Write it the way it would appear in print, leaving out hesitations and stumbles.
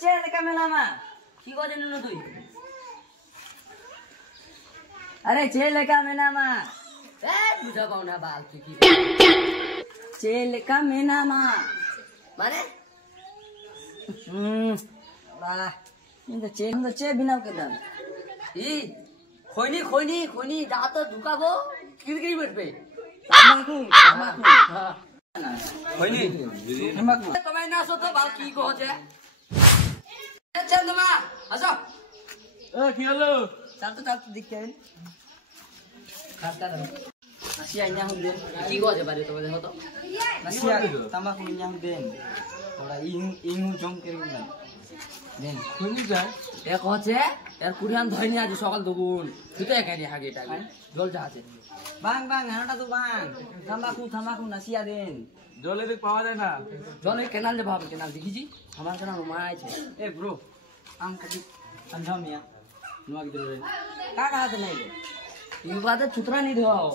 চেল কামেলামা কি করে নিল তুই আরে চেল কামেলামা এ বুঝা পাও না বাল তুই কি চেল কামেলামা মানে বাহ কিন্তু চে বিনাও কেদাম ই খৈনি খৈনি খৈনি দাঁত ঢুকাবো কিরকিরি বেটবে খৈনি তুমি না আসো তো বাল কি কহছে চন্দমা আসো কি হলো চাল তো দেখতে খাতা আসিয়া ইয়া হুদেন কি কহছে বাড়ি তোমাদের হতো আসিয়া তামাকু ইয়া হুদেন তোরা ইং জং করে দিলাম দেন খুনি যায় এ কহছে এর কুড়িয়ান ধইনি আজ সকাল দুগুন তুই তো একাই হাগেটা জল যা আছে বাং হানাটা তো বাং থামাকু নাসিয়া দেন জল এদিক পাওয়া যায় না জলে কেনাল যে ভাবে কেনাল দেখিছি আমার কেনাল মা আছে এ ব্রো আম কাটি আন্ধাও মিয়া নুয়া কি ধরে কাকা হাতে নাই ইউ বাদে চুতরা নি দাও